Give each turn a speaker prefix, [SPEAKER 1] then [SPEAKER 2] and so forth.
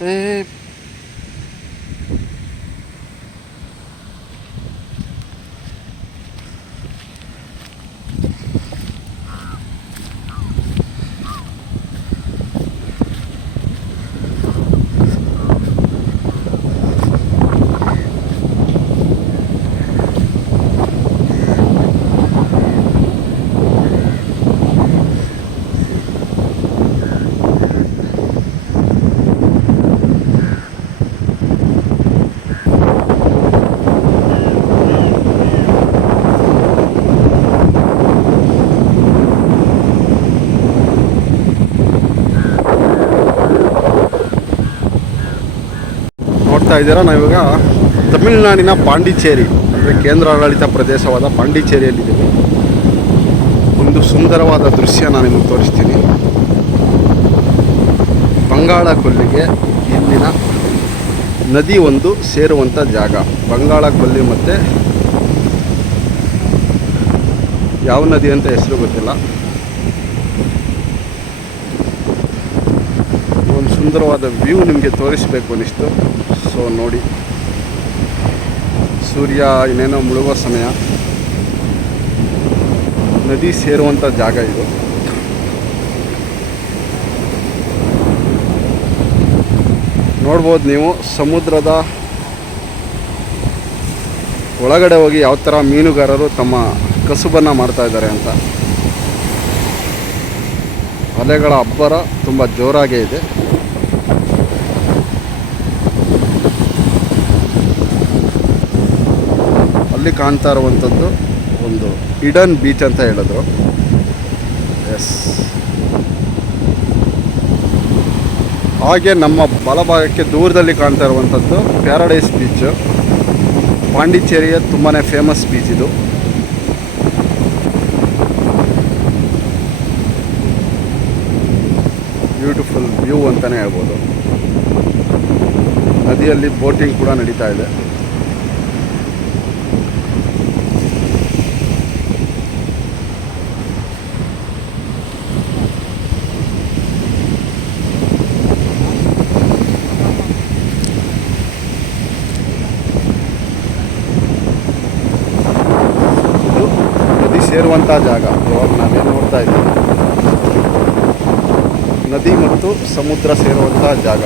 [SPEAKER 1] 嗯。ನೋಡ್ತಾ ಇದ್ದೀರಾ? ನಾವಿವಾಗ ತಮಿಳುನಾಡಿನ ಪಾಂಡಿಚೇರಿ, ಅಂದರೆ ಕೇಂದ್ರಾಡಳಿತ ಪ್ರದೇಶವಾದ ಪಾಂಡಿಚೇರಿಯಲ್ಲಿದ್ದೀವಿ. ಒಂದು ಸುಂದರವಾದ ದೃಶ್ಯ ನಾನು ನಿಮಗೆ ತೋರಿಸ್ತೀನಿ. ಬಂಗಾಳ ಕೊಲ್ಲಿಗೆ ಇಲ್ಲಿನ ನದಿ ಒಂದು ಸೇರುವಂಥ ಜಾಗ. ಬಂಗಾಳ ಕೊಲ್ಲಿ ಮತ್ತು ಯಾವ ನದಿ ಅಂತ ಹೆಸರು ಗೊತ್ತಿಲ್ಲ. ಒಂದು ಸುಂದರವಾದ ವ್ಯೂ ನಿಮಗೆ ತೋರಿಸಬೇಕು ಅನಿಸ್ತು ಸೊ ನೋಡಿ. ಸೂರ್ಯ ಇನ್ನೇನೋ ಮುಳುಗೋ ಸಮಯ. ನದಿ ಸೇರುವಂಥ ಜಾಗ ಇದು. ನೋಡ್ಬೋದು ನೀವು ಸಮುದ್ರದ ಒಳಗಡೆ ಹೋಗಿ ಯಾವ ಥರ ಮೀನುಗಾರರು ತಮ್ಮ ಕಸುಬನ್ನು ಮಾಡ್ತಾ ಇದ್ದಾರೆ ಅಂತ. ಅಲೆಗಳ ಅಬ್ಬರ ತುಂಬ ಜೋರಾಗೇ ಇದೆ. ಅಲ್ಲಿ ಕಾಣ್ತಾ ಇರುವಂಥದ್ದು ಒಂದು ಇಡನ್ ಬೀಚ್ ಅಂತ ಹೇಳಿದ್ರು ಎಸ್ ಹಾಗೆ ನಮ್ಮ ಬಲಭಾಗಕ್ಕೆ ದೂರದಲ್ಲಿ ಕಾಣ್ತಾ ಇರುವಂಥದ್ದು ಪ್ಯಾರಡೈಸ್ ಬೀಚ್. ಪಾಂಡಿಚೇರಿಯ ತುಂಬಾ ಫೇಮಸ್ ಬೀಚ್ ಇದು. ಬ್ಯೂಟಿಫುಲ್ ವ್ಯೂ ಅಂತಲೇ ಹೇಳ್ಬೋದು. ನದಿಯಲ್ಲಿ ಬೋಟಿಂಗ್ ಕೂಡ ನಡೀತಾ ಇದು. ನದಿ ಜಾಗ. ಇವಾಗ ನಾವೇನು ನೋಡ್ತಾ ಇದ್ದೀವಿ. ನದಿ ಮತ್ತು ಸಮುದ್ರ ಸೇರುವಂಥ ಜಾಗ.